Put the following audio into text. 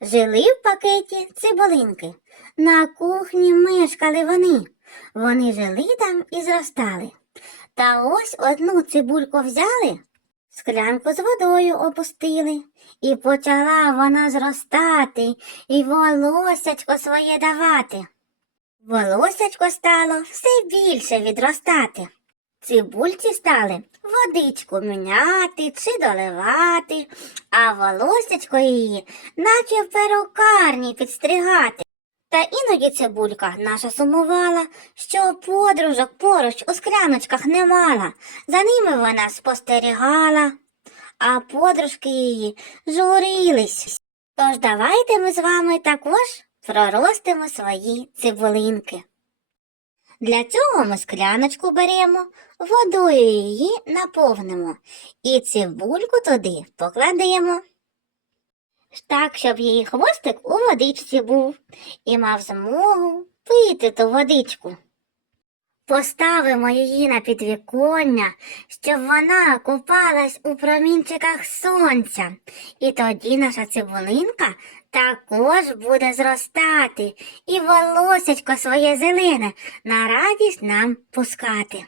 Жили в пакеті цибулинки. На кухні мешкали вони. Вони жили там і зростали. Та ось одну цибульку взяли, склянку з водою опустили, і почала вона зростати, і волосячко своє давати. Волосячко стало все більше відростати. Цибульці стали водичку міняти чи доливати, а волосечко її, наче в перукарні підстригати. Та іноді цибулька наша сумувала, що подружок поруч у скляночках не мала. За ними вона спостерігала, а подружки її журились. Тож давайте ми з вами також проростимо свої цибулинки. Для цього ми скляночку беремо, водою її наповнимо і цибульку туди покладемо. Так, щоб її хвостик у водичці був і мав змогу пити ту водичку. Поставимо її на підвіконня, щоб вона купалась у промінчиках сонця, і тоді наша цибулинка також буде зростати і волосечко своє зелене на радість нам пускати.